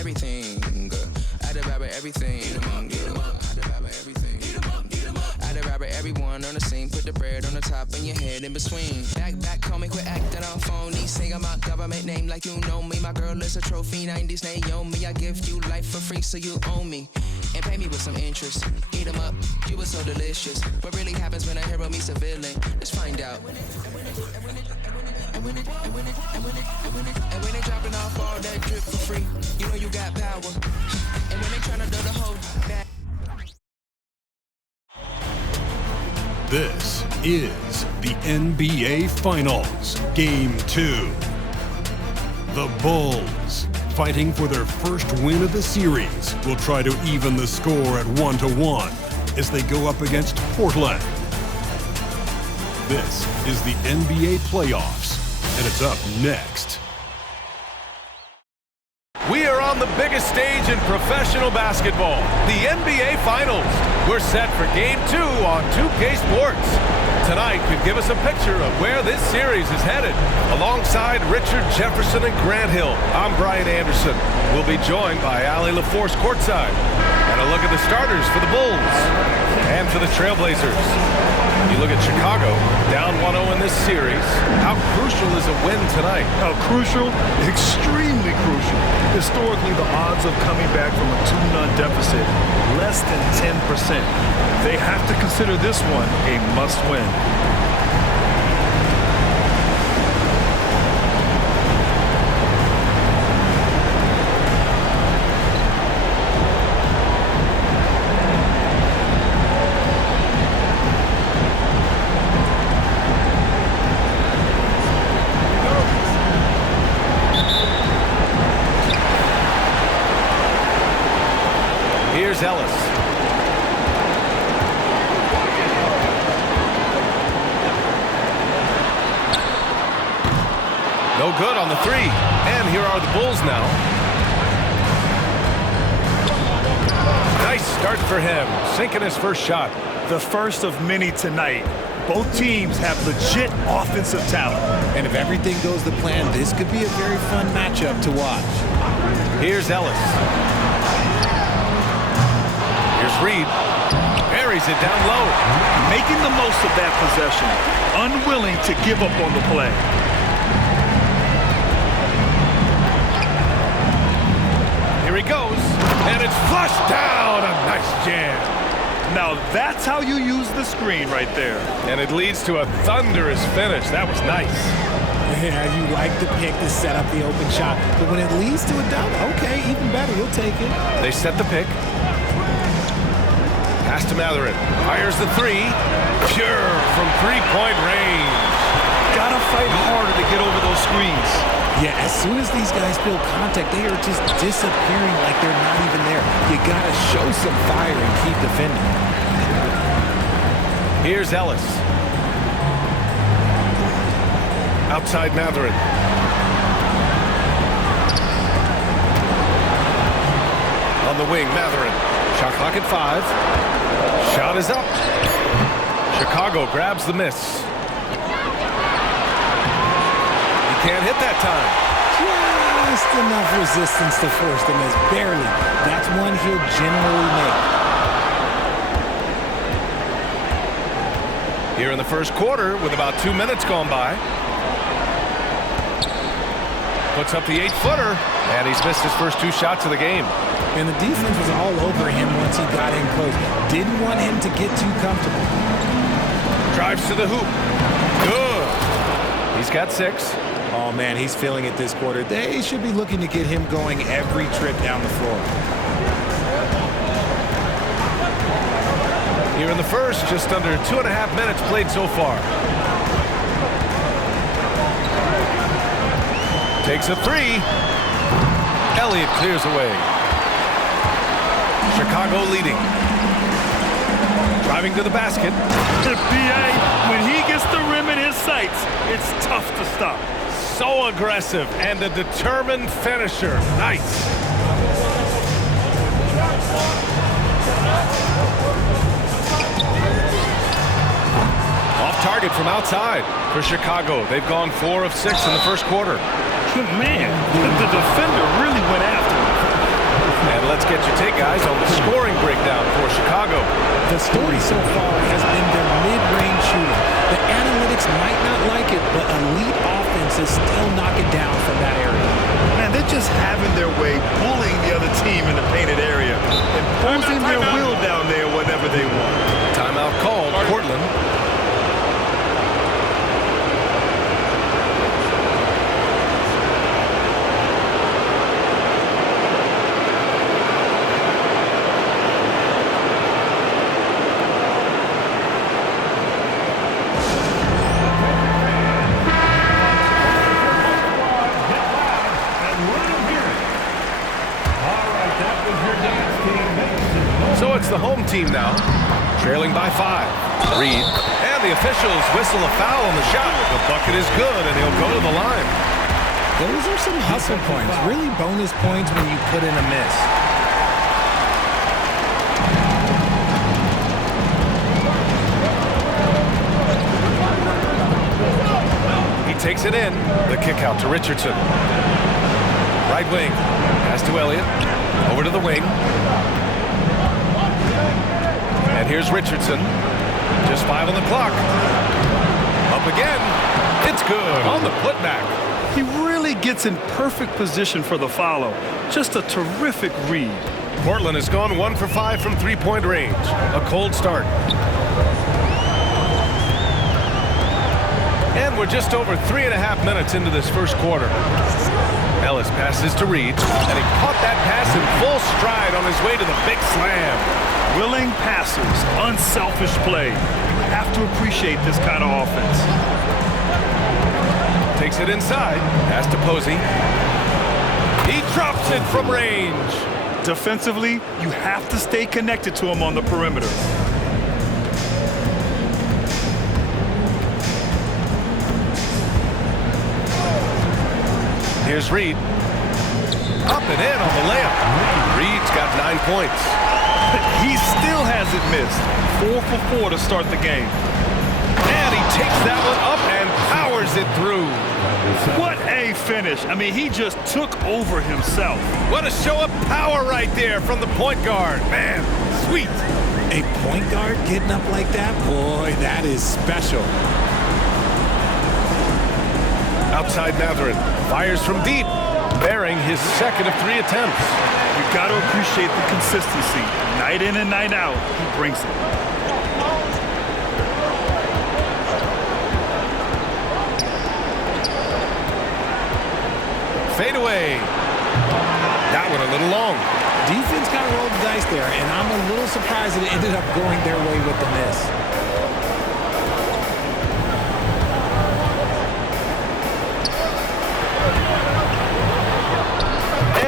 everything. I devour everything. I devour everyone on the scene. Put the bread on the top and your head in between. Back, call me, quit acting on phony. Sing I'm a government name like you know me. My girl is a trophy, 90s Naomi. I give you life for free, so you own me. And pay me with some interest. Eat 'em up, you were so delicious. What really happens when a hero meets a villain? Let's find out. And when they dropping off all that drip for free, you know you got power. And when they tryna do the whole back. This is the NBA Finals, Game 2. The Bulls, fighting for their first win of the series, will try to even the score at 1-1 as they go up against Portland. This is the NBA playoffs, and it's up next. We are on the biggest stage in professional basketball, the NBA Finals. We're set for Game 2 on 2K Sports. Tonight could give us a picture of where this series is headed. Alongside Richard Jefferson and Grant Hill, I'm Brian Anderson. We'll be joined by Allie LaForce courtside. And a look at the starters for the Bulls and for the Trailblazers. You look at Chicago, down 1-0 in this series. How crucial is a win tonight? How crucial? Extremely crucial. Historically, the odds of coming back from a 2-0 deficit, less than 10%. They have to consider this one a must-win. Here's Ellis. No good on the three. And here are the Bulls now. Nice start for him, sinking his first shot. The first of many tonight. Both teams have legit offensive talent. And if everything goes to plan, this could be a very fun matchup to watch. Here's Ellis. Here's Reed. Buries it down low. Making the most of that possession. Unwilling to give up on the play. Here he goes. And it's flushed down. A nice jam. Now that's how you use the screen right there. And it leads to a thunderous finish. That was nice. Yeah, you like the pick to set up the open shot. But when it leads to a dunk, okay, even better, you'll take it. They set the pick. Pass to Mathurin. Fires the three. Pure from three-point range. Gotta fight harder to get over those screens. Yeah, as soon as these guys feel contact, they are just disappearing like they're not even there. You gotta show some fire and keep defending. Here's Ellis. Outside Mathurin. On the wing, Mathurin. Shot clock at 5. Shot is up. Chicago grabs the miss. He can't hit that time. Just enough resistance to force the miss. Barely. That's one he'll generally make. Here in the first quarter with about 2 minutes gone by. Puts up the 8-footer, and he's missed his first 2 shots of the game. And the defense was all over him once he got in close. Didn't want him to get too comfortable. Drives to the hoop. Good. He's got 6. Oh, man, he's feeling it this quarter. They should be looking to get him going every trip down the floor. Here in the first, just under 2.5 minutes played so far. Takes a 3. Elliott clears away. Chicago leading. Driving to the basket. The PA, when he gets the rim in his sights, it's tough to stop. So aggressive and a determined finisher. Nice. Off target from outside for Chicago. They've gone 4 of 6 in the first quarter. Man, the defender really went after him. guys, on the scoring breakdown for Chicago. The story so far has been their mid-range shooting. The analytics might not like it, but elite offenses still knock it down from that area. Man, they're just having their way, bullying the other team in the painted area, imposing their will down there whenever they want. Timeout called, Portland. So it's the home team now, trailing by 5. Reed, and the officials whistle a foul on the shot. The bucket is good, and he'll go to the line. Those are some hustle points, really bonus points when you put in a miss. He takes it in. The kick out to Richardson. Right wing, pass to Elliott. Over to the wing. And here's Richardson. Just 5 on the clock. Up again. It's good on the putback. He really gets in perfect position for the follow. Just a terrific read. Portland has gone 1 for 5 from three-point range. A cold start. And we're just over 3.5 minutes into this first quarter. Ellis passes to Reed, and he caught that pass in full stride on his way to the big slam. Willing passers, unselfish play. You have to appreciate this kind of offense. Takes it inside, pass to Posey. He drops it from range. Defensively, you have to stay connected to him on the perimeter. Here's Reed. Up and in on the layup. Reed's got 9 points. He still hasn't missed. 4 for 4 to start the game. And he takes that one up and powers it through. What a finish. I mean, he just took over himself. What a show of power right there from the point guard. Man, sweet. A point guard getting up like that? Boy, that is special. Outside Mathurin fires from deep, bearing his second of 3 attempts. You've got to appreciate the consistency. Night in and night out, he brings it. Fade away. That one a little long. Defense kind of rolled the dice there, and I'm a little surprised that it ended up going their way with the miss.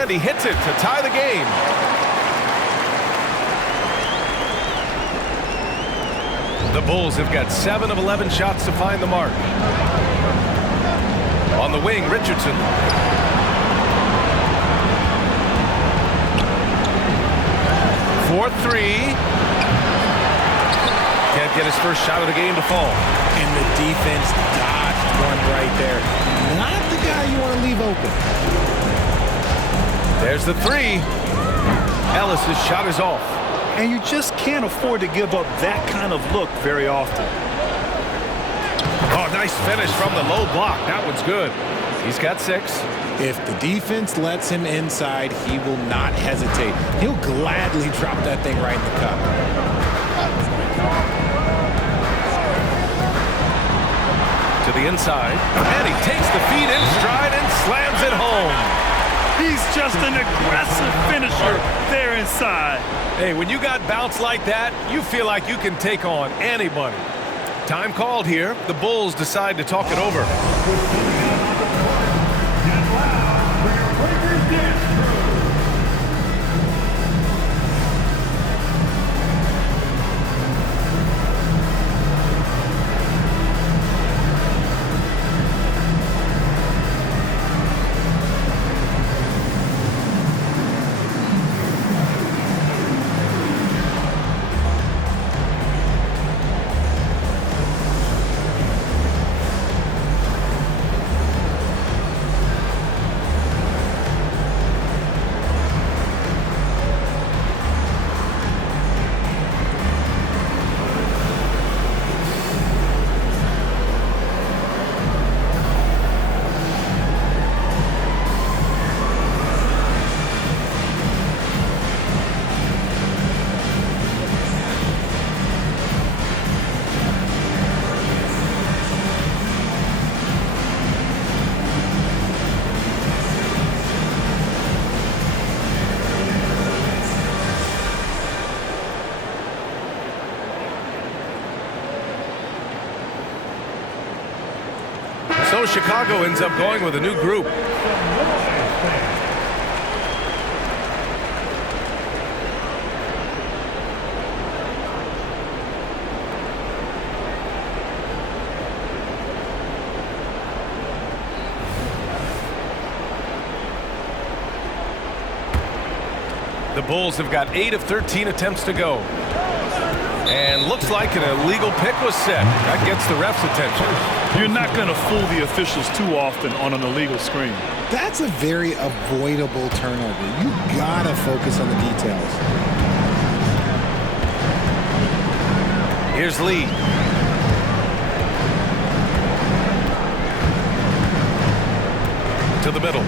And he hits it to tie the game. The Bulls have got 7 of 11 shots to find the mark. On the wing, Richardson. For 3. Can't get his first shot of the game to fall. And the defense dodged one right there. Not the guy you want to leave open. There's the 3. Ellis's shot is off. And you just can't afford to give up that kind of look very often. Oh, nice finish from the low block. That one's good. He's got 6. If the defense lets him inside, he will not hesitate. He'll gladly drop that thing right in the cup. To the inside. And he takes the feed in stride and slams it home. He's just an aggressive finisher there inside. Hey, when you got bounce like that, you feel like you can take on anybody. Time called here. The Bulls decide to talk it over. So Chicago ends up going with a new group. The Bulls have got 8 of 13 attempts to go. And looks like an illegal pick was set. That gets the ref's attention. You're not going to fool the officials too often on an illegal screen. That's a very avoidable turnover. You gotta focus on the details. Here's Lee. To the middle.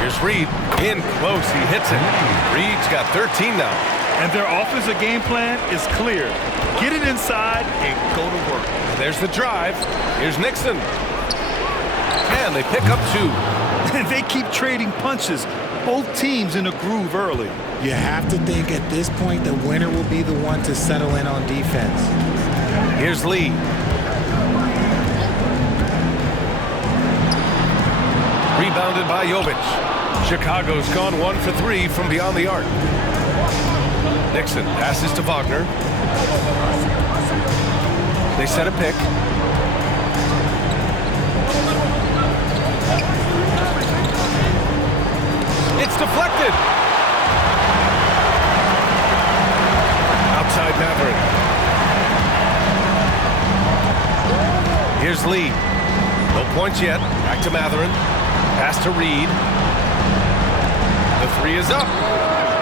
Here's Reed. In close. He hits it. Reed's got 13 now. And their offensive game plan is clear. Get it inside and go to work. There's the drive. Here's Nixon. And they pick up 2. And they keep trading punches. Both teams in a groove early. You have to think at this point the winner will be the one to settle in on defense. Here's Lee. Rebounded by Jovic. Chicago's gone 1 for 3 from beyond the arc. Nixon passes to Wagner. They set a pick. It's deflected. Outside Matherin. Here's Lee. No points yet. Back to Matherin. Pass to Reed. The 3 is up.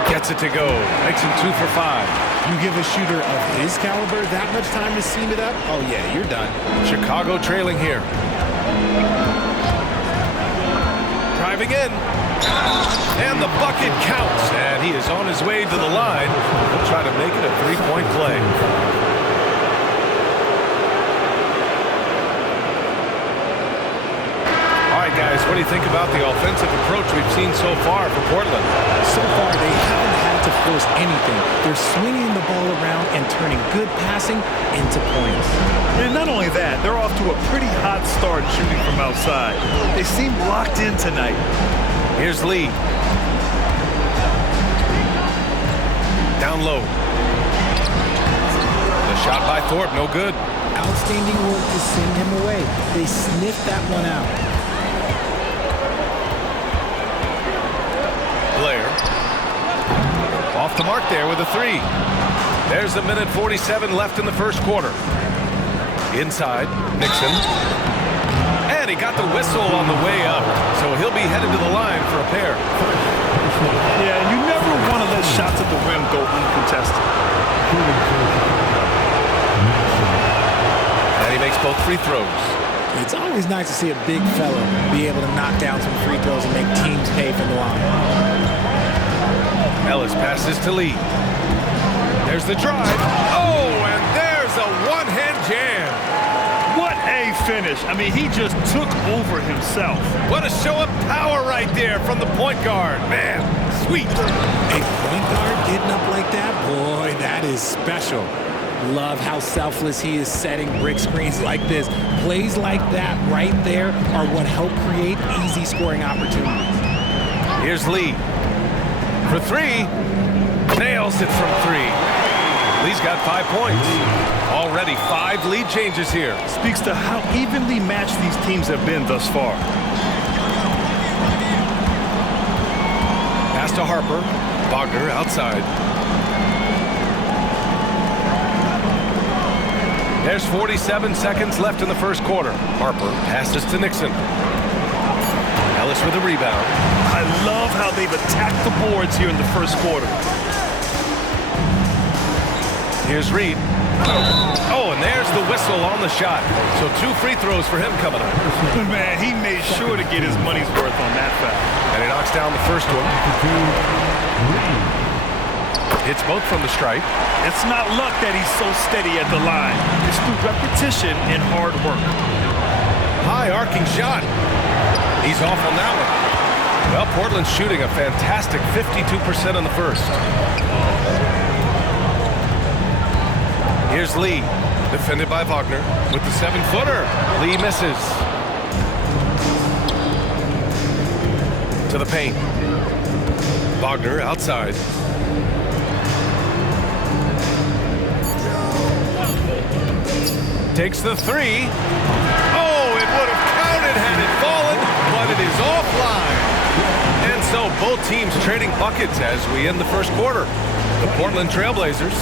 Gets it to go. Makes him 2 for 5. You give a shooter of his caliber that much time to seam it up? Oh yeah, you're done. Chicago trailing here. Driving in. And the bucket counts. And he is on his way to the line. He'll try to make it a 3-point play. All right, guys, what do you think about the offensive approach we've seen so far for Portland? So far, they haven't had to force anything. They're swinging the ball around and turning good passing into points. And not only that, they're off to a pretty hot start shooting from outside. They seem locked in tonight. Here's Lee. Down low. The shot by Thorpe, no good. Outstanding work to send him away. They sniffed that one out. Blair. Off the mark there with a 3. There's a minute 47 left in the first quarter. Inside, Nixon. And he got the whistle on the way up, so he'll be headed to the line for a pair. Yeah, you never want to let shots at the rim go uncontested. And he makes both free throws. It's always nice to see a big fella be able to knock down some free throws and make teams pay for the line. Ellis passes to Lee. There's the drive. Oh, and there's a one-hand jam. What a finish. I mean, he just took over himself. What a show of power right there from the point guard. Man, sweet. A point guard getting up like that? Boy, that is special. Love how selfless he is setting brick screens like this. Plays like that right there are what help create easy scoring opportunities. Here's Lee. For 3. Nails it from 3. Lee's got 5 points. Already 5 lead changes here. Speaks to how evenly matched these teams have been thus far. Pass to Harper. Wagner outside. There's 47 seconds left in the first quarter. Harper passes to Nixon. Ellis with a rebound. I love how they've attacked the boards here in the first quarter. Here's Reed. Oh, and there's the whistle on the shot. So 2 free throws for him coming up. Man, he made sure to get his money's worth on that foul. And he knocks down the first one. Hits both from the stripe. It's not luck that he's so steady at the line. It's through repetition and hard work. High arcing shot. He's off on that one. Well, Portland's shooting a fantastic 52% in the first. Here's Lee, defended by Wagner with the 7-footer. Lee misses. To the paint. Wagner outside. Takes the 3. Oh, it would have counted had it fallen, but it is offline. And so both teams trading buckets as we end the first quarter. The Portland Trailblazers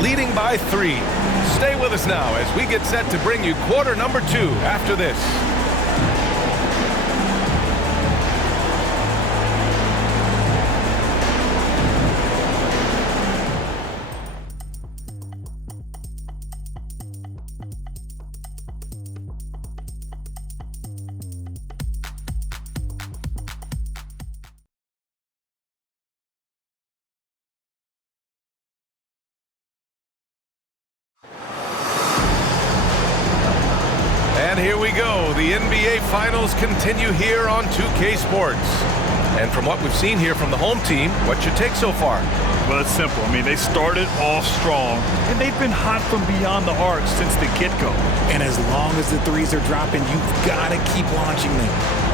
leading by 3. Stay with us now as we get set to bring you quarter number 2 after this. And here we go. The NBA Finals continue here on 2K Sports. And from what we've seen here from the home team, what's your take so far? Well, it's simple. I mean, they started off strong, and they've been hot from beyond the arc since the get-go. And as long as the threes are dropping, you've got to keep launching them.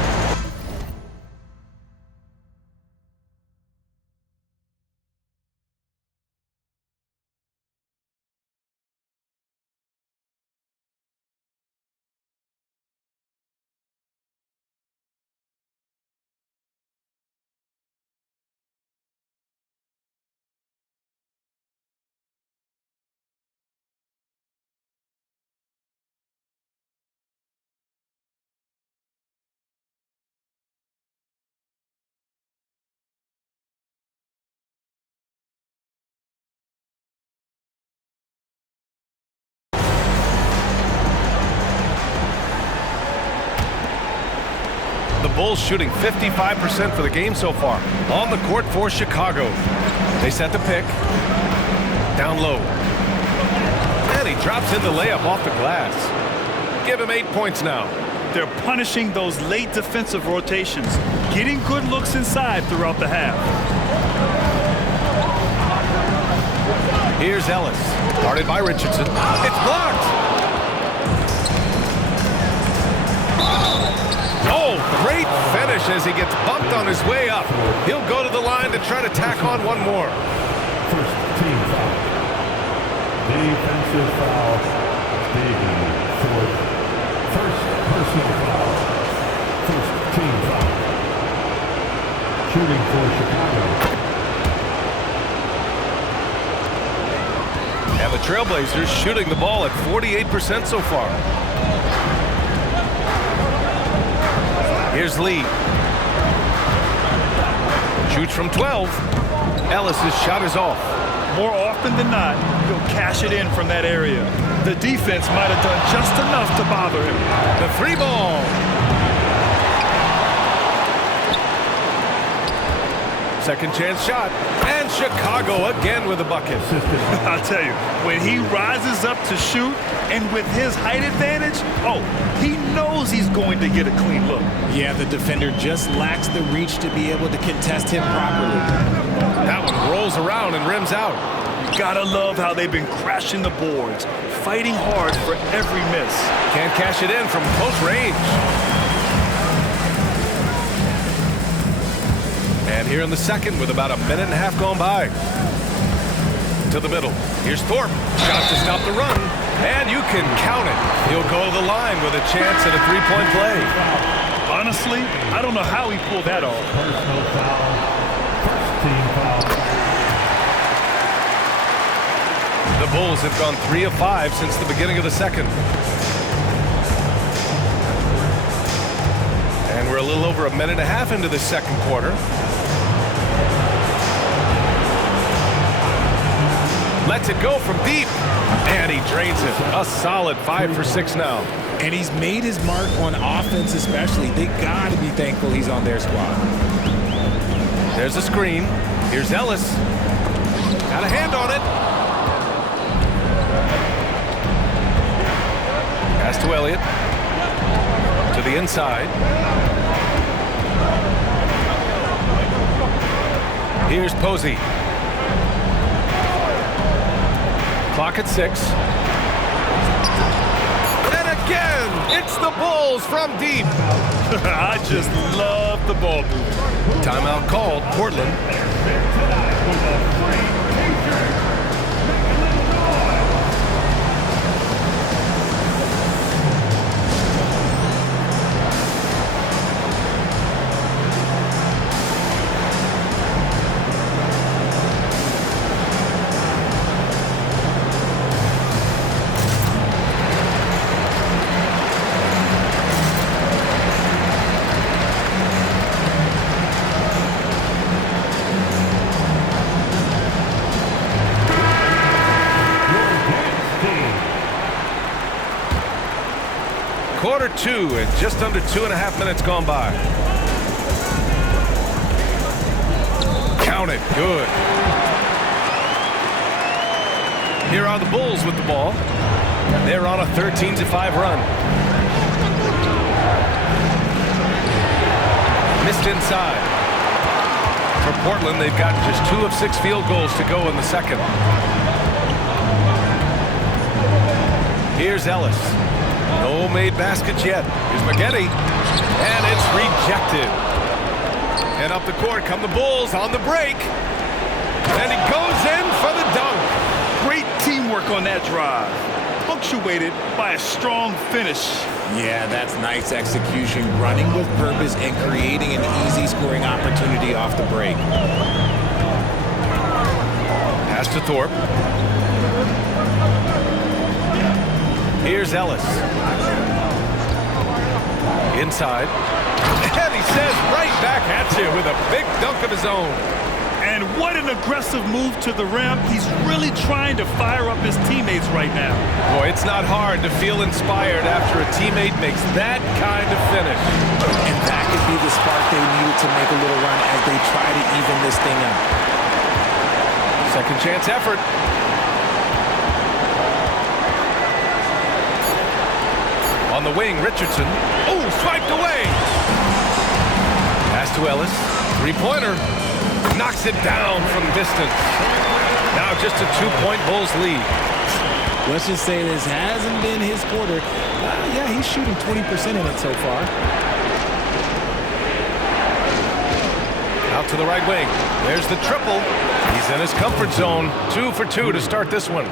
The Bulls shooting 55% for the game so far. On the court for Chicago. They set the pick. Down low. And he drops in the layup off the glass. Give him 8 points now. They're punishing those late defensive rotations, getting good looks inside throughout the half. Here's Ellis. Guarded by Richardson. It's blocked. Oh, great finish as he gets bumped on his way up. He'll go to the line to try to tack on one more. First team foul. Defensive foul. Stevie Ford. First personal foul. First team foul. Shooting for Chicago. And the Trailblazers shooting the ball at 48% so far. Here's Lee. Shoots from 12. Ellis's shot is off. More often than not, he'll cash it in from that area. The defense might have done just enough to bother him. The 3 ball. Second chance shot. And Chicago again with a bucket. I'll tell you, when he rises up to shoot, and with his height advantage, oh, he knows he's going to get a clean look. Yeah, the defender just lacks the reach to be able to contest him properly. That one rolls around and rims out. Gotta love how they've been crashing the boards, fighting hard for every miss. Can't cash it in from close range. And here in the second with about a minute and a half gone by. To the middle. Here's Thorpe. Shot to stop the run. And you can count it. He'll go to the line with a chance at a 3-point play. Honestly, I don't know how he pulled that off. Personal foul. First team foul. The Bulls have gone 3 of 5 since the beginning of the second. And we're a little over a minute and a half into the second quarter. Lets it go from deep. And he drains it. A solid 5 for 6 now. And he's made his mark on offense especially. They got to be thankful he's on their squad. There's a screen. Here's Ellis. Got a hand on it. Pass to Elliott. To the inside. Here's Posey. Clock at 6. And again, it's the Bulls from deep. I just love the ball movement. Timeout called, Portland. Quarter 2 and just under 2.5 minutes gone by. Count it. Good. Here are the Bulls with the ball. They're on a 13-5 run. Missed inside. For Portland, they've got just 2 of 6 field goals to go in the second. Here's Ellis. No made baskets yet. Here's Maggette. And it's rejected. And up the court come the Bulls on the break. And he goes in for the dunk. Great teamwork on that drive. Punctuated by a strong finish. Yeah, that's nice execution. Running with purpose and creating an easy scoring opportunity off the break. Pass to Thorpe. Here's Ellis. Inside. And he says right back at you with a big dunk of his own. And what an aggressive move to the rim. He's really trying to fire up his teammates right now. Boy, it's not hard to feel inspired after a teammate makes that kind of finish. And that could be the spark they needed to make a little run as they try to even this thing up. Second chance effort. On the wing, Richardson. Oh, swiped away. Pass to Ellis. Three-pointer. Knocks it down from distance. Now just a 2-point Bulls lead. Let's just say this hasn't been his quarter. Yeah, he's shooting 20% in it so far. Out to the right wing. There's the triple. He's in his comfort zone. 2 for 2 to start this one.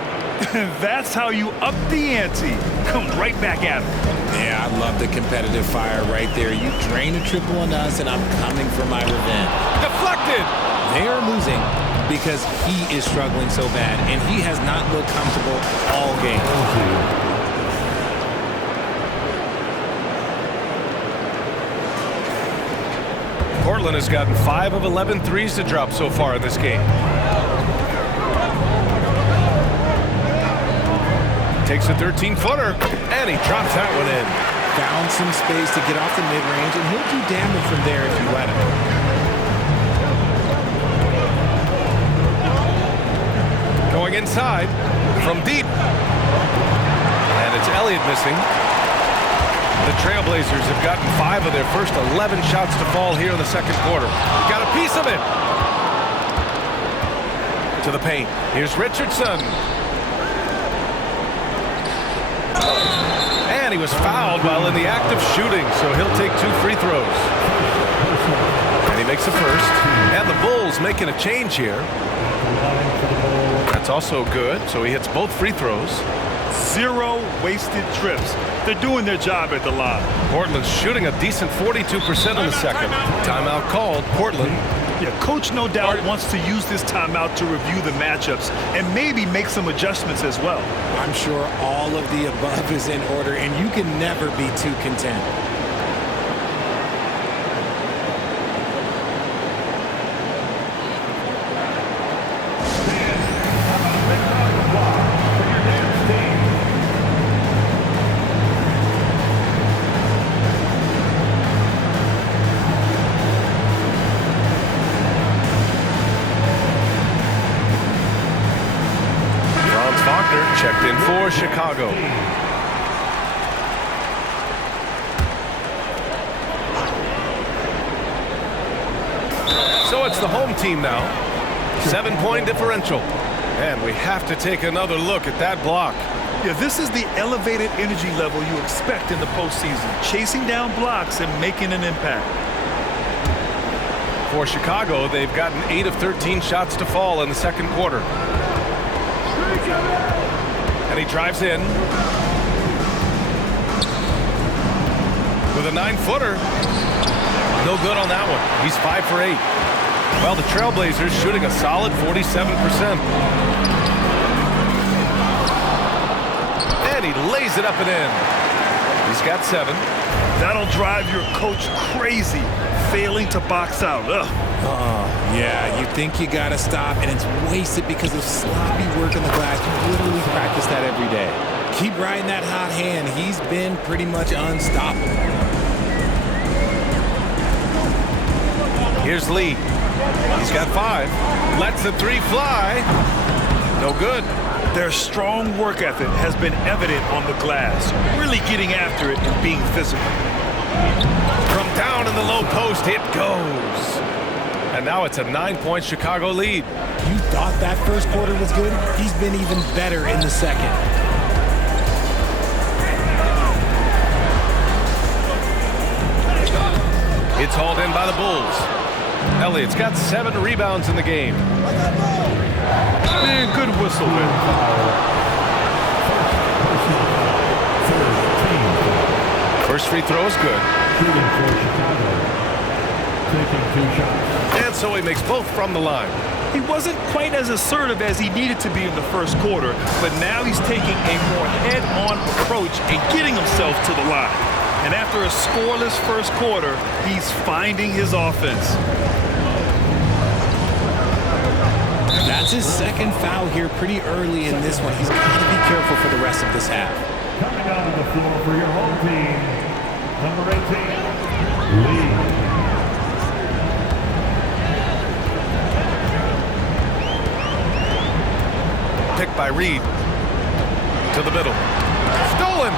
That's how you up the ante. Come right back at him. Yeah, I love the competitive fire right there. You drain a triple on us, and I'm coming for my revenge. Deflected. They are losing because he is struggling so bad, and he has not looked comfortable all game. Portland has gotten 5 of 11 threes to drop so far in this game. Takes a 13-footer, and he drops that one in. Found some space to get off the mid-range, and he'll do damage from there if you let him. Going inside from deep. And it's Elliott missing. The Trailblazers have gotten 5 of their first 11 shots to fall here in the second quarter. Got a piece of it. To the paint. Here's Richardson. And he was fouled while in the act of shooting, so he'll take 2 free throws. And he makes the first. And the Bulls making a change here. That's also good, so he hits both free throws. 0 wasted trips. They're doing their job at the line. Portland's shooting a decent 42% in the second. Timeout called. Portland. Yeah, coach no doubt wants to use this timeout to review the matchups and maybe make some adjustments as well. I'm sure all of the above is in order, and you can never be too content. Checked in for Chicago. So it's the home team now. 7-point differential. And we have to take another look at that block. Yeah, this is the elevated energy level you expect in the postseason, chasing down blocks and making an impact. For Chicago, they've gotten 8 of 13 shots to fall in the second quarter. And he drives in with a 9-footer. No good on that one. He's 5 for 8. Well, the Trailblazers shooting a solid 47%. And he lays it up and in. He's got 7. That'll drive your coach crazy, failing to box out. Ugh. Yeah, you think you got to stop, and it's wasted because of sloppy work on the glass. You literally practice that every day. Keep riding that hot hand. He's been pretty much unstoppable. Here's Lee. He's got 5. Lets the 3 fly. No good. Their strong work ethic has been evident on the glass, really getting after it and being physical. From down in the low post, it goes. And now it's a 9-point Chicago lead. You thought that first quarter was good? He's been even better in the second. It's hauled in by the Bulls. Elliott's got 7 rebounds in the game. Man, good whistle, man. First free throw is good. Shooting for Chicago. Taking 2 shots. And so he makes both from the line. He wasn't quite as assertive as he needed to be in the first quarter, but now he's taking a more head-on approach and getting himself to the line. And after a scoreless first quarter, he's finding his offense. That's his second foul here pretty early in this one. He's got to be careful for the rest of this half. Coming out of the floor for your home team, number 18, Lee. Picked by Reed. To the middle. Stolen!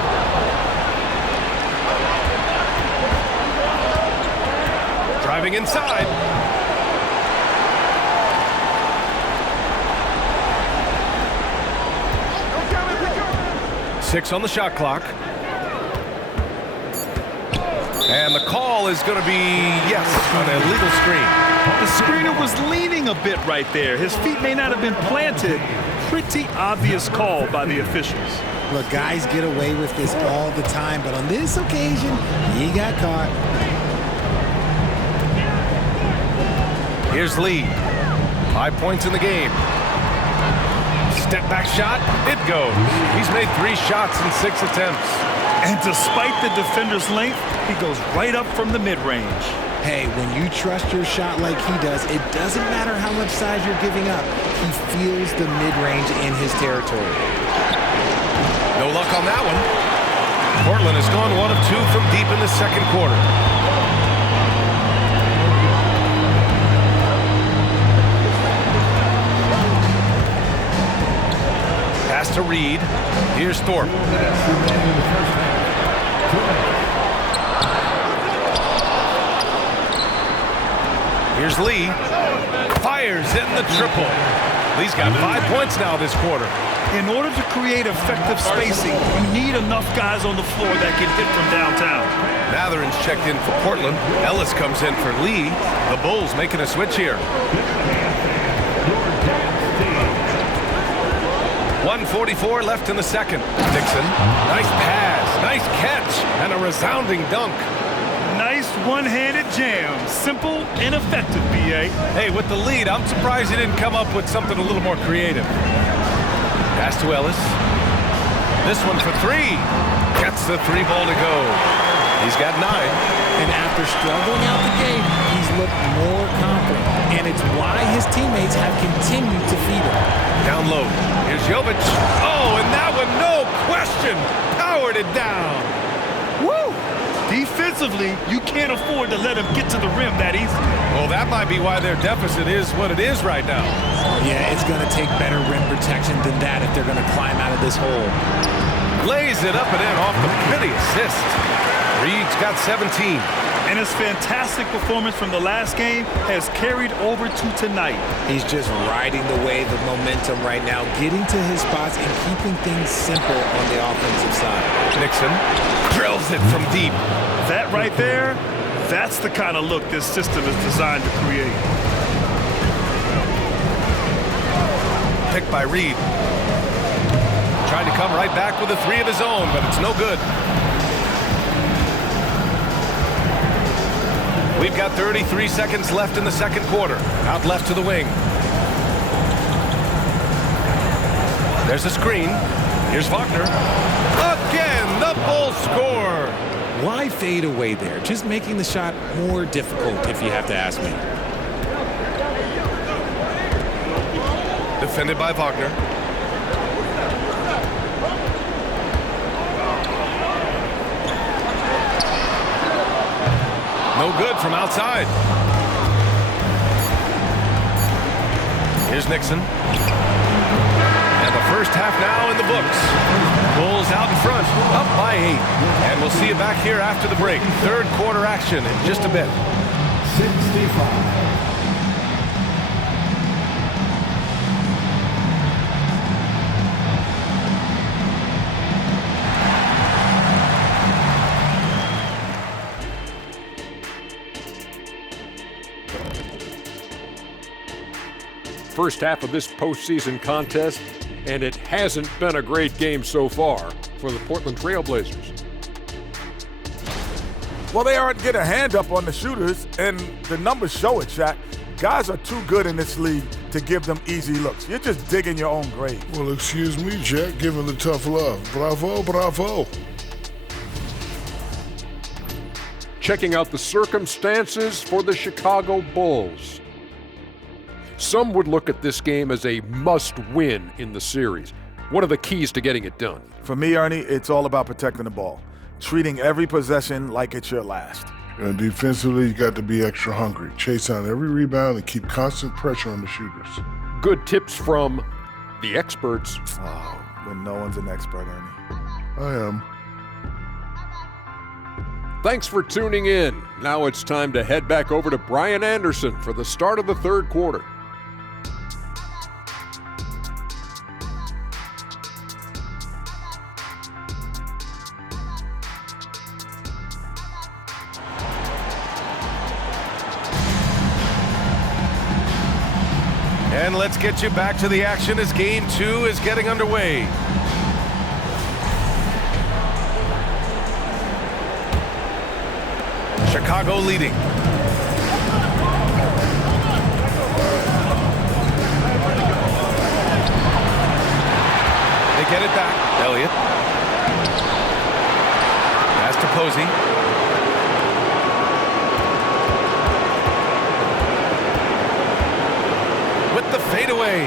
Driving inside. Six on the shot clock. And the call is going to be, yes, an illegal screen. The screener was leaning a bit right there. His feet may not have been planted. Pretty obvious call by the officials. Look, guys get away with this all the time, but on this occasion, he got caught. Here's Lee. 5 points in the game. Step back shot, it goes. He's made 3 shots in 6 attempts. And despite the defender's length, he goes right up from the mid-range. Hey, when you trust your shot like he does, it doesn't matter how much size you're giving up. He feels the mid-range in his territory. No luck on that one. Portland has gone 1 of 2 from deep in the second quarter. Pass to Reed. Here's Thorpe. Here's Lee. Fires in the triple. Lee's got 5 points now this quarter. In order to create effective spacing, you need enough guys on the floor that can hit from downtown. Mathurin's checked in for Portland. Ellis comes in for Lee. The Bulls making a switch here. 1:44 left in the second. Dixon, nice pass, nice catch, and a resounding dunk. Nice one-handed jam. Simple and effective, B.A. Hey, with the lead, I'm surprised he didn't come up with something a little more creative. Pass to Ellis. This one for 3. Gets the 3 ball to go. He's got 9. And after struggling out the gate, he's looked more confident. And it's why his teammates have continued to feed him. Down low. Here's Jovic. Oh, and that one, no question, powered it down. Woo! Defensively, you can't afford to let him get to the rim that easy. Well, that might be why their deficit is what it is right now. Yeah, it's going to take better rim protection than that if they're going to climb out of this hole. Lays it up and in off the pretty assist. Reed's got 17. And his fantastic performance from the last game has carried over to tonight. He's just riding the wave of momentum right now, getting to his spots and keeping things simple on the offensive side. Nixon drills it from deep. That right there, that's the kind of look this system is designed to create. Picked by Reed. Trying to come right back with a three of his own, but it's no good. We've got 33 seconds left in the second quarter. Out left to the wing. There's a screen. Here's Wagner. Again, the Bulls score. Why fade away there? Just making the shot more difficult, if you have to ask me. Defended by Wagner. No good from outside. Here's Nixon. And the first half now in the books. Bulls out in front, up by 8. And we'll see you back here after the break. Third quarter action in just a bit. 65. First half of this postseason contest, and it hasn't been a great game so far for the Portland Trail Blazers. Well, they aren't getting a hand up on the shooters, and the numbers show it, Shaq. Guys are too good in this league to give them easy looks. You're just digging your own grave. Well, excuse me, Jack, giving the tough love. Bravo, bravo. Checking out the circumstances for the Chicago Bulls. Some would look at this game as a must-win in the series. What are the keys to getting it done? For me, Ernie, it's all about protecting the ball, treating every possession like it's your last. And defensively, you got to be extra hungry. Chase down every rebound and keep constant pressure on the shooters. Good tips from the experts. Oh, when no one's an expert, Ernie. I am. Thanks for tuning in. Now it's time to head back over to Brian Anderson for the start of the third quarter. And let's get you back to the action as game 2 is getting underway. Chicago leading. They get it back. Elliott. Pass to Posey. With the fadeaway.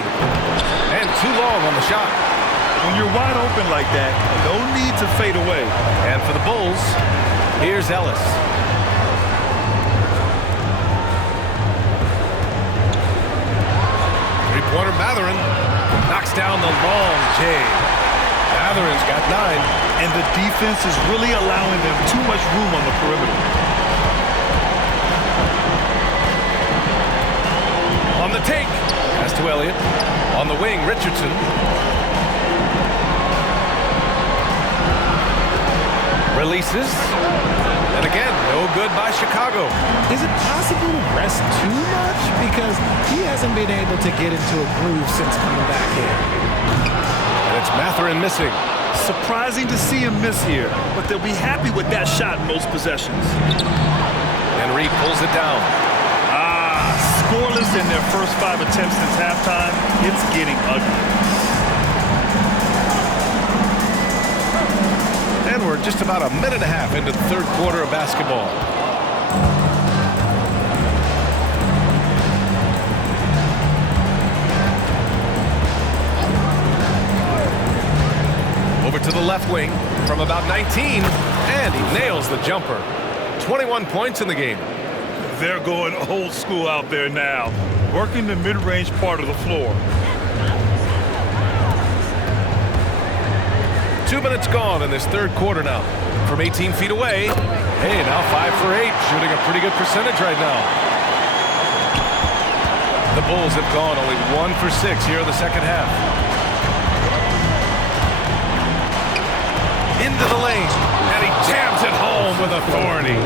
And too long on the shot. When you're wide open like that, no need to fade away. And for the Bulls, here's Ellis. Three-pointer Mathurin knocks down the long J. Mathurin's got 9. And the defense is really allowing them too much room on the perimeter. On the take. Pass to Elliott. On the wing, Richardson. Releases. And again, no good by Chicago. Is it possible to rest too much? Because he hasn't been able to get into a groove since coming back here. And it's Mathurin missing. Surprising to see him miss here, but they'll be happy with that shot most possessions. And Reed pulls it down. Scoreless in their first 5 attempts since halftime. It's getting ugly. And we're just about a minute and a half into the third quarter of basketball. Over to the left wing from about 19, and he nails the jumper. 21 points in the game. They're going old school out there now, working the mid-range part of the floor. 2 minutes gone in this third quarter now. from 18 feet away. Hey, now 5 for 8, shooting a pretty good percentage right now. The Bulls have gone only 1 for 6 here in the second half. Into the lane, and he jams it home with authority.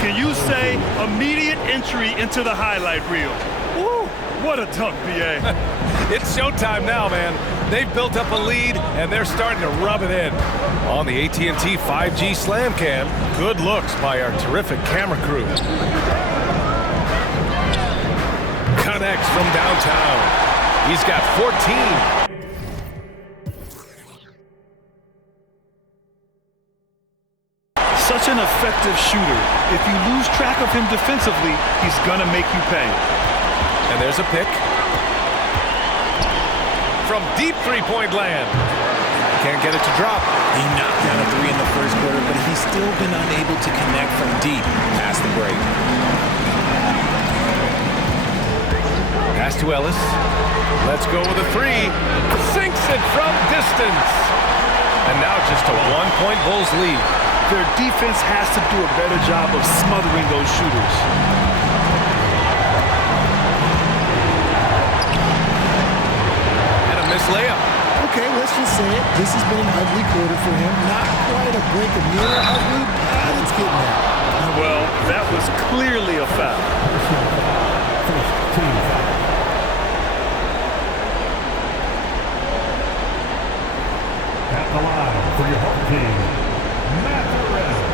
Can you say immediate entry into the highlight reel? Woo, what a dunk, B.A. It's showtime now, man. They've built up a lead, and they're starting to rub it in. On the AT&T 5G Slam Cam, good looks by our terrific camera crew. Connects from downtown. He's got 14. Such an effective shooter. If you lose track of him defensively, he's gonna make you pay. And there's a pick. From deep three-point land. Can't get it to drop. He knocked down a 3 in the first quarter, but he's still been unable to connect from deep past the break. Pass to Ellis. Let's go with a 3. Sinks it from distance. And now just a 1-point Bulls lead. Their defense has to do a better job of smothering those shooters. And a missed layup. Okay, let's just say it. This has been an ugly quarter for him. Not quite a break of near ugly, but it's getting there. Well, that was clearly a foul. At the line for your home team, Matherin.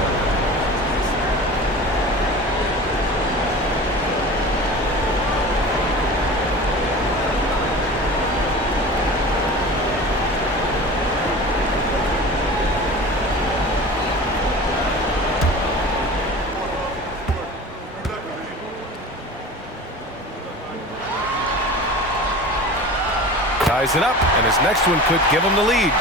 Ties it up, and his next one could give him the lead.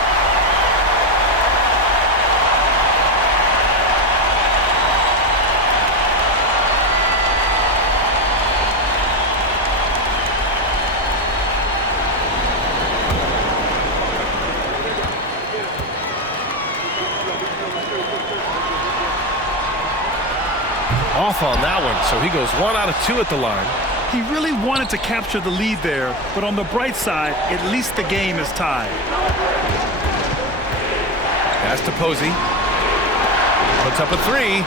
Off on that one, so he goes 1 out of 2 at the line. He really wanted to capture the lead there, but on the bright side, at least the game is tied. Pass to Posey. Puts up a 3.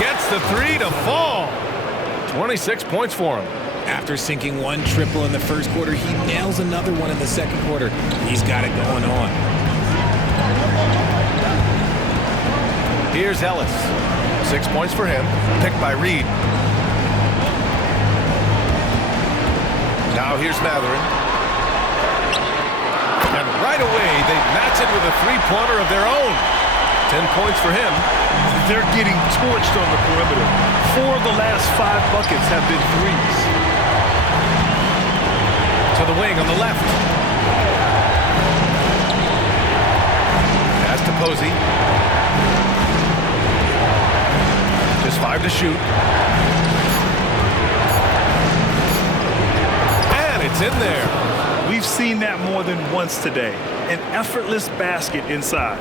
Gets the 3 to fall. 26 points for him. After sinking 1 triple in the first quarter, he nails another one in the second quarter. He's got it going on. Here's Ellis. 6 points for him. Picked by Reed. Now here's Matherin. And right away, they match it with a 3-pointer of their own. 10 points for him. They're getting torched on the perimeter. 4 of the last 5 buckets have been threes. To the wing on the left. Pass to Posey. Just 5 to shoot. And it's in there. We've seen that more than once today. An effortless basket inside.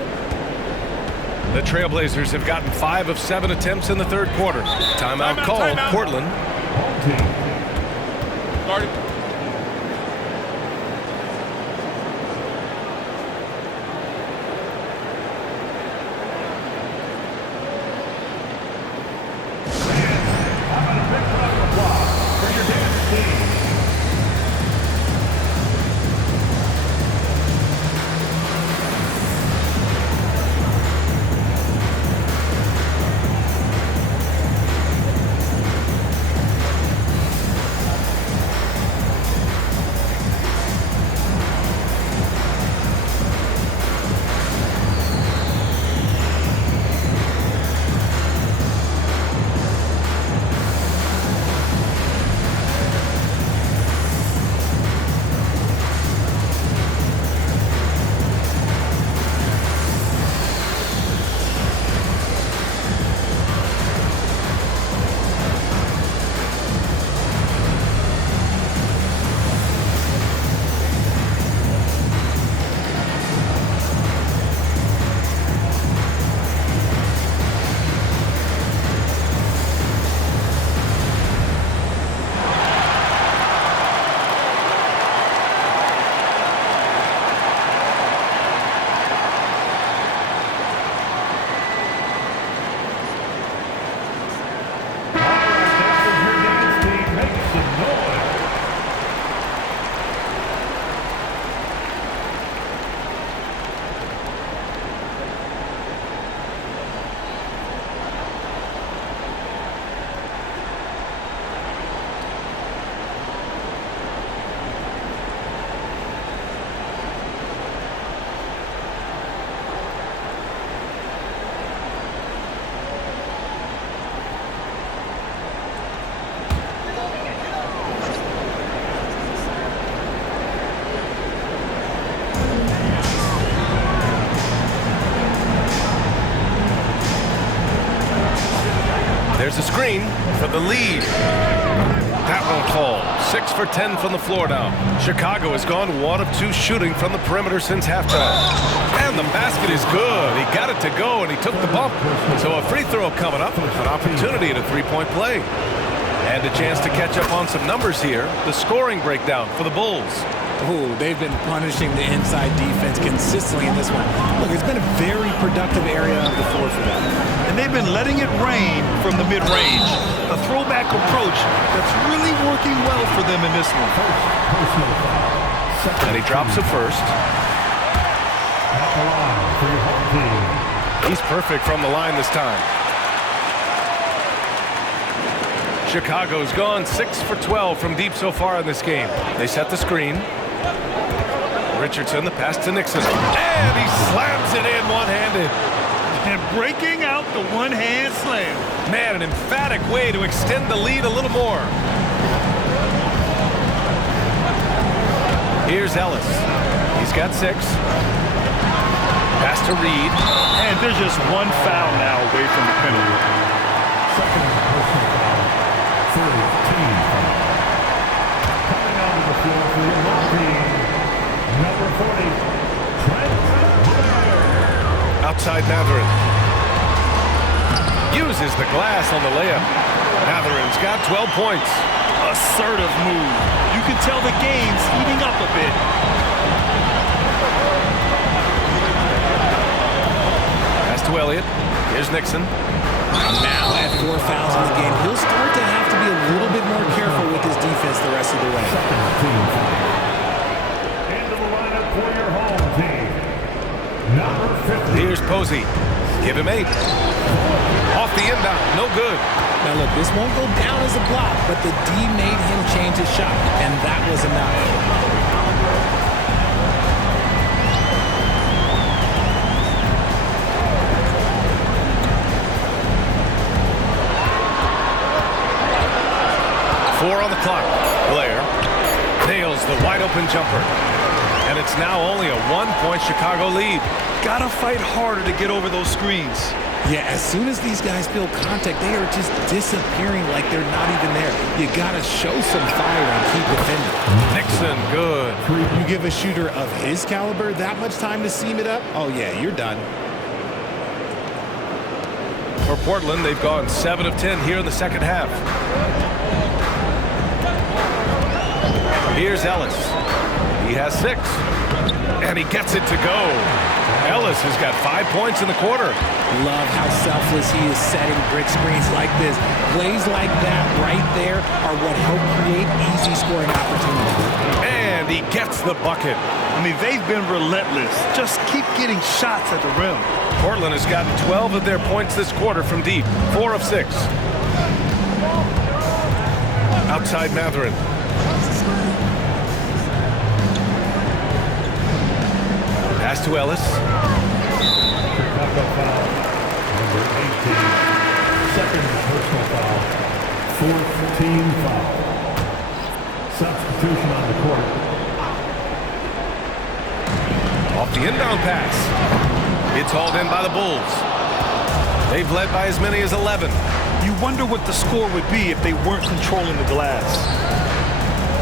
The Trailblazers have gotten 5 of 7 attempts in the third quarter. Timeout called. Portland. Started. screen for the lead. That won't fall. 6 for 10 from the floor now. Chicago has gone 1 of 2 shooting from the perimeter since halftime. And the basket is good. He got it to go, and he took the bump. So a free throw coming up, an opportunity at a three-point play. And a chance to catch up on some numbers here. The scoring breakdown for the Bulls. Oh, they've been punishing the inside defense consistently in this one. Look, it's been a very productive area of the floor for them. And they've been letting it rain from the mid-range. A throwback approach that's really working well for them in this one. And he drops the first. He's perfect from the line this time. Chicago's gone 6 for 12 from deep so far in this game. They set the screen. Richardson, the pass to Nixon. And he slams it in one-handed. And breaking out the one-hand slam. Man, an emphatic way to extend the lead a little more. Here's Ellis. He's got 6. Pass to Reed. And there's just one foul now away from the penalty. Second personal foul. 13 foul. Coming out of the floor for the home team, number 40, Trent Miller. Outside Mathurin. Uses the glass on the layup. Mathurin's got 12 points. Assertive move. You can tell the game's heating up a bit. Pass to Elliott. Here's Nixon. Now at 4 fouls in the game, he'll start to have to be a little bit more careful with his defense the rest of the way. Into the lineup for your home team, number 50. Here's Posey. Give him 8. Off the inbound. No good. Now look, this won't go down as a block, but the D made him change his shot, and that was enough. 4 on the clock. Blair nails the wide-open jumper. And it's now only a 1-point Chicago lead. Gotta fight harder to get over those screens. Yeah, as soon as these guys feel contact, they are just disappearing like they're not even there. You gotta show some fire and keep defending. Nixon, good. You give a shooter of his caliber that much time to seam it up? Oh yeah, you're done. For Portland, they've gone 7 of 10 here in the second half. Here's Ellis. He has 6. And he gets it to go. Ellis has got 5 points in the quarter. Love how selfless he is setting brick screens like this. Plays like that right there are what help create easy scoring opportunities. And he gets the bucket. I mean, they've been relentless. Just keep getting shots at the rim. Portland has gotten 12 of their points this quarter from deep. 4 of 6. Outside Mathurin. Pass to Ellis. Chicago foul, number 18. Second personal foul. 4th team foul. Substitution on the court. Off the inbound pass. It's hauled in by the Bulls. They've led by as many as 11. You wonder what the score would be if they weren't controlling the glass.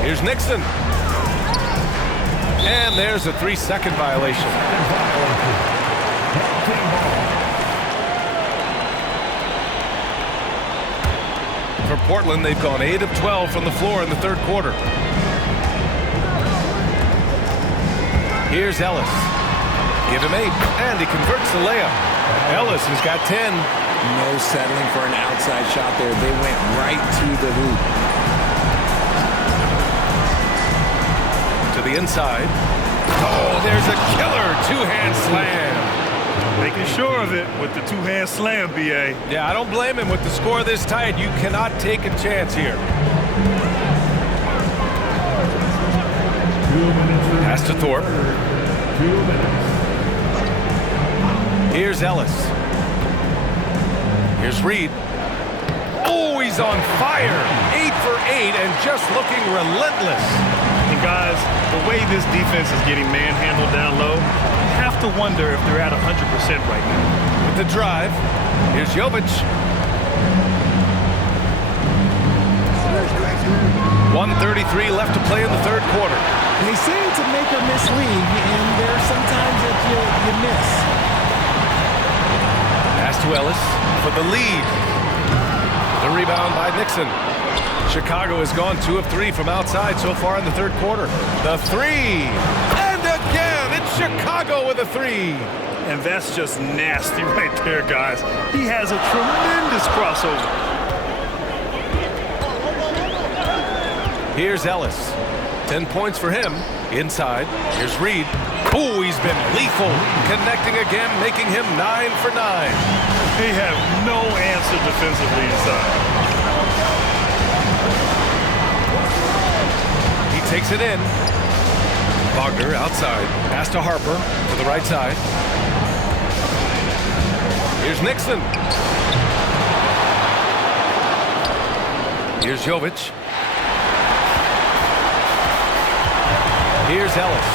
Here's Nixon. And there's a 3-second violation. For Portland, they've gone 8 of 12 from the floor in the third quarter. Here's Ellis. Give him 8, and he converts the layup. Ellis has got 10. No settling for an outside shot there. They went right to the hoop. To the inside. Oh, there's a killer 2-hand slam. Making sure of it with the 2-hand slam, B.A. Yeah, I don't blame him. With the score this tight, you cannot take a chance here. Pass to Thorpe. 2 minutes. Here's Ellis. Here's Reed. Oh, he's on fire. 8 for 8 and just looking relentless. And guys, the way this defense is getting manhandled down low, you have to wonder if they're at 100% right now. With the drive, here's Jovic. 1:33 left to play in the third quarter. They say it's a make or miss league, and there are some times that you miss. Pass to Ellis for the lead. The rebound by Nixon. Chicago has gone 2 of 3 from outside so far in the third quarter. The three, and again, it's Chicago with a three. And that's just nasty right there, guys. He has a tremendous crossover. Here's Ellis. 10 points for him. Inside. Here's Reed. Oh, he's been lethal. Connecting again, making him 9 for 9. They have no answer defensively inside. He takes it in. Wagner outside. Pass to Harper to the right side. Here's Nixon. Here's Jovic. Here's Ellis.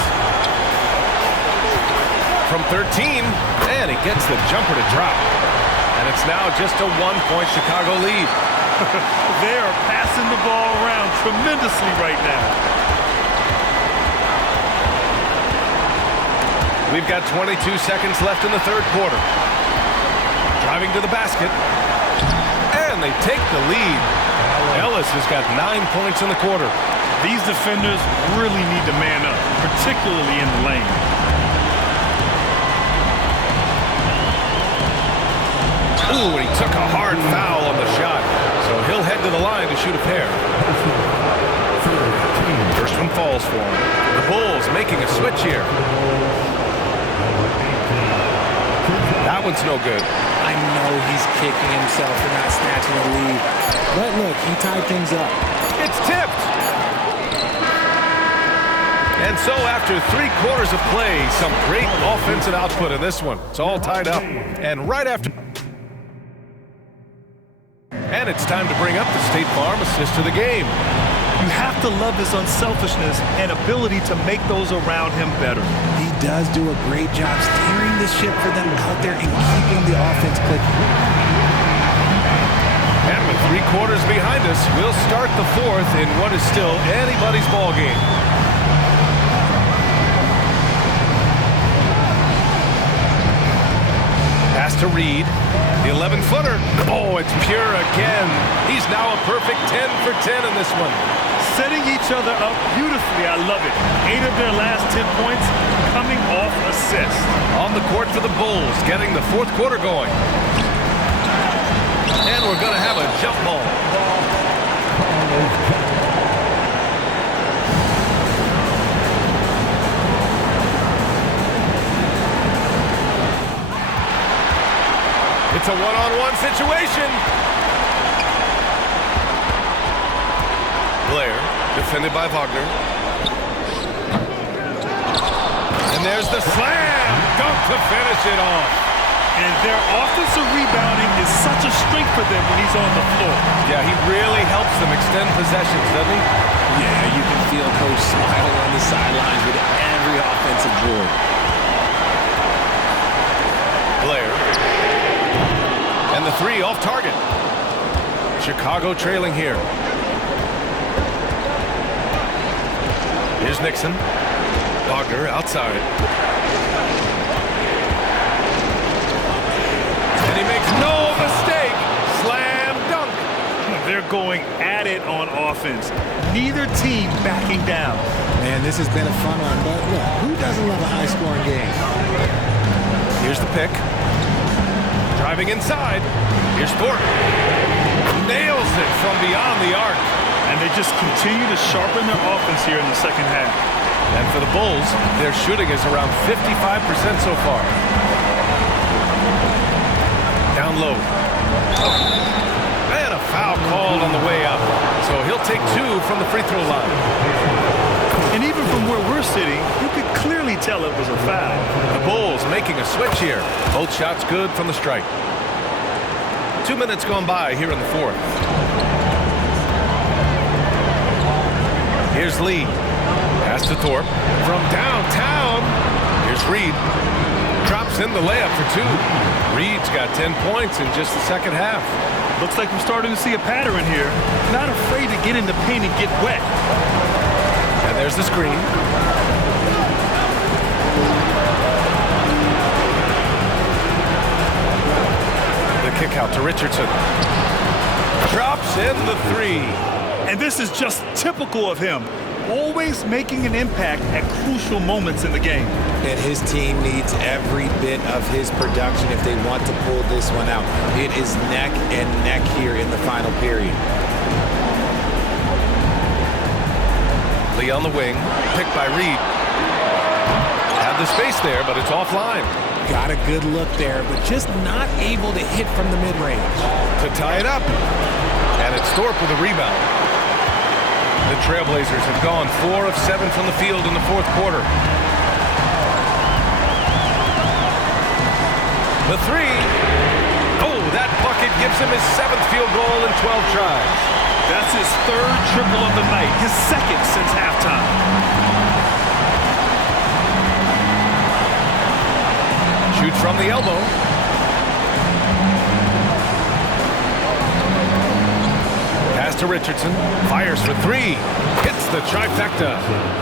From 13, and he gets the jumper to drop. And it's now just a 1-point Chicago lead. They are passing the ball around tremendously right now. We've got 22 seconds left in the third quarter. Driving to the basket. And they take the lead. Ellis has got 9 points in the quarter. These defenders really need to man up, particularly in the lane. Ooh, and he took a hard foul on the shot. So he'll head to the line to shoot a pair. First one falls for him. The Bulls making a switch here. That one's no good. I know he's kicking himself for not snatching a lead. But look, he tied things up. It's tipped. And so after 3 quarters of play, some great offensive output in this one. It's all tied up. And right after... And it's time to bring up the State Farm assist to the game. You have to love his unselfishness and ability to make those around him better. He does do a great job steering the ship for them out there and keeping the offense clicking. And with 3 quarters behind us, we'll start the fourth in what is still anybody's ball game. Pass to Reed. The 11-footer. Oh, it's pure again. He's now a perfect 10 for 10 in this one. Setting each other up beautifully. I love it. 8 of their last 10 points coming off assists. On the court for the Bulls, getting the fourth quarter going. And we're going to have a jump ball. It's a one-on-one situation. Blair, defended by Wagner. And there's the slam dunk to finish it off. And their offensive rebounding is such a strength for them when he's on the floor. Yeah, he really helps them extend possessions, doesn't he? Yeah, you can feel Coach smiling on the sidelines with every offensive board. Blair. And the three off target. Chicago trailing here. Here's Nixon. Wagner outside. And he makes no mistake. Slam dunk. They're going at it on offense. Neither team backing down. Man, this has been a fun one, but look, who doesn't love a high-scoring game? Here's the pick. Driving inside. Here's Thornton. Nails it from beyond the arc. And they just continue to sharpen their offense here in the second half. And for the Bulls, their shooting is around 55% so far. Down low. And a foul called on the way up. So he'll take 2 from the free throw line. And even from where we're sitting, you could clearly tell it was a foul. The Bulls making a switch here. Both shots good from the strike. 2 minutes gone by here in the fourth. Here's Lee. Pass to Thorpe. From downtown. Here's Reed. Drops in the layup for 2. Reed's got 10 points in just the second half. Looks like we're starting to see a pattern here. Not afraid to get in the paint paint and get wet. And there's the screen. The kick out to Richardson. Drops in the 3. And this is just typical of him. Always making an impact at crucial moments in the game. And his team needs every bit of his production if they want to pull this one out. It is neck and neck here in the final period. Lee on the wing, picked by Reed. Had the space there, but it's offline. Got a good look there, but just not able to hit from the mid-range. To tie it up. And it's Thorpe with a rebound. The Trailblazers have gone 4 of 7 from the field in the fourth quarter. The 3. Oh, that bucket gives him his 7th field goal in 12 tries. That's his 3rd triple of the night, his 2nd since halftime. Shoots from the elbow. Pass to Richardson. Fires for 3. Hits the trifecta.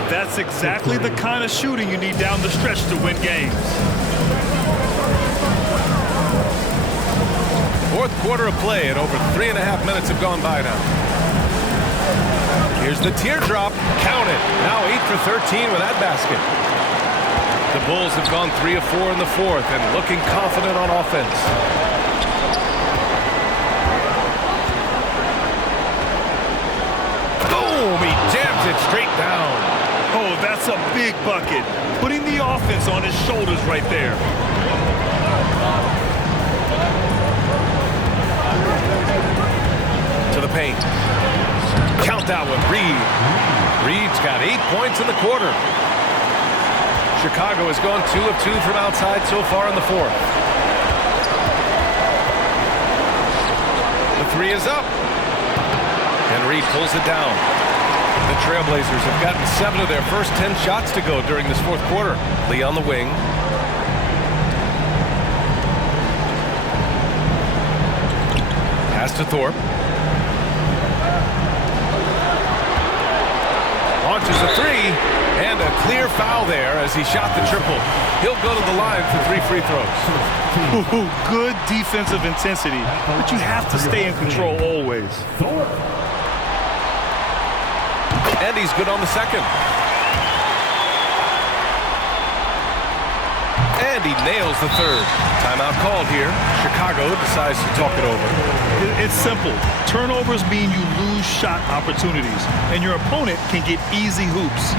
That's exactly the kind of shooting you need down the stretch to win games. Fourth quarter of play, and over 3.5 minutes have gone by now. Here's the teardrop. Count it. Now 8 for 13 with that basket. The Bulls have gone 3 of 4 in the fourth and looking confident on offense. Boom! He jams it straight down. Oh, that's a big bucket. Putting the offense on his shoulders right there. To the paint. Count that one, Reed. Reed's got 8 points in the quarter. Chicago has gone 2 of 2 from outside so far in the fourth. The 3 is up. And Reed pulls it down. The Trailblazers have gotten 7 of their first 10 shots to go during this fourth quarter. Lee on the wing. Pass to Thorpe. Launches a 3, and a clear foul there as he shot the triple. He'll go to the line for 3 free throws. Ooh, good defensive intensity, but you have to stay in control always. And he's good on the second. And he nails the third. Timeout called here. Chicago decides to talk it over. It's simple. Turnovers mean you lose shot opportunities, and your opponent can get easy hoops.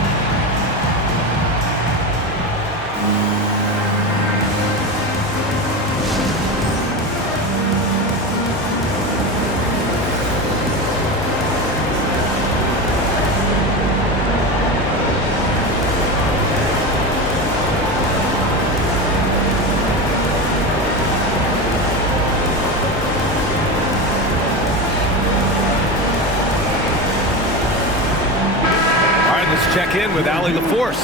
Check in with Allie LaForce.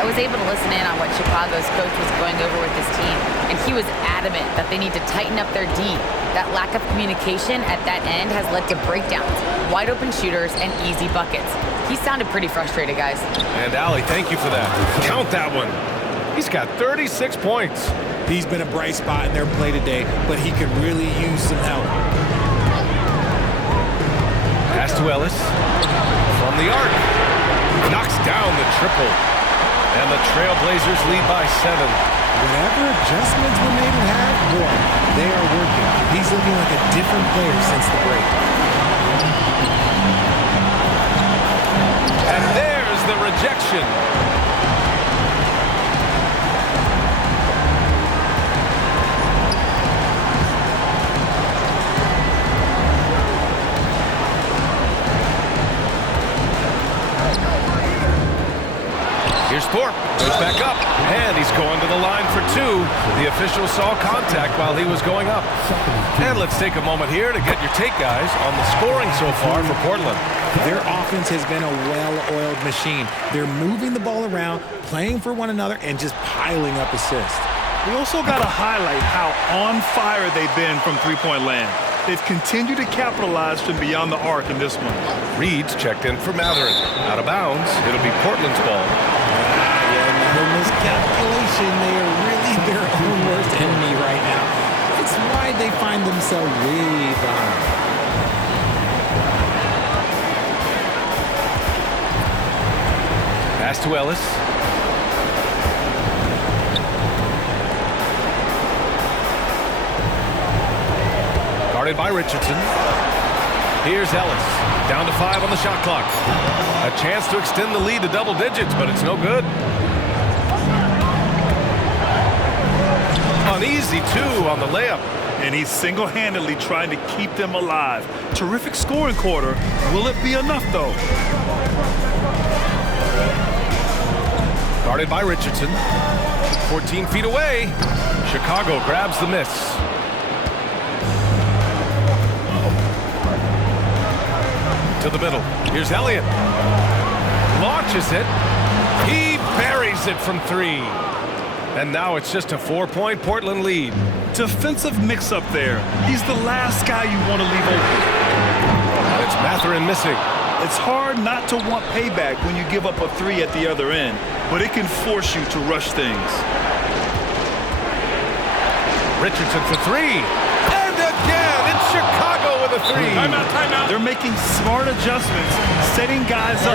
I was able to listen in on what Chicago's coach was going over with his team, and he was adamant that they need to tighten up their D. That lack of communication at that end has led to breakdowns, wide open shooters, and easy buckets. He sounded pretty frustrated, guys. And Allie, thank you for that. Count that one. He's got 36 points. He's been a bright spot in their play today, but he could really use some help. Pass to Ellis. From the arc. Knocks down the triple. And the Trailblazers lead by 7. Whatever adjustments were made at half, boy, they are working. He's looking like a different player since the break. And there's the rejection. Here's Thorpe, goes back up, and he's going to the line for 2. The official saw contact while he was going up. And let's take a moment here to get your take, guys, on the scoring so far for Portland. Their offense has been a well-oiled machine. They're moving the ball around, playing for one another, and just piling up assists. We also got to highlight how on fire they've been from three-point land. They've continued to capitalize from beyond the arc in this one. Reed's checked in for Matherin. Out of bounds. It'll be Portland's ball. No miscalculation. They are really their own worst enemy right now. It's why they find themselves way behind. Pass to Ellis. Guarded by Richardson. Here's Ellis. Down to 5 on the shot clock. A chance to extend the lead to double digits, but it's no good. An easy 2 on the layup. And he's single-handedly trying to keep them alive. Terrific scoring quarter. Will it be enough, though? Guarded by Richardson. 14 feet away. Chicago grabs the miss. To the middle. Here's Elliott. Launches it. He buries it from 3. And now it's just a 4-point Portland lead. Defensive mix-up there. He's the last guy you want to leave open. And it's Matherin missing. It's hard not to want payback when you give up a 3 at the other end, but it can force you to rush things. Richardson for 3. And again, it's Chicago with a 3. Timeout. They're making smart adjustments, setting guys up.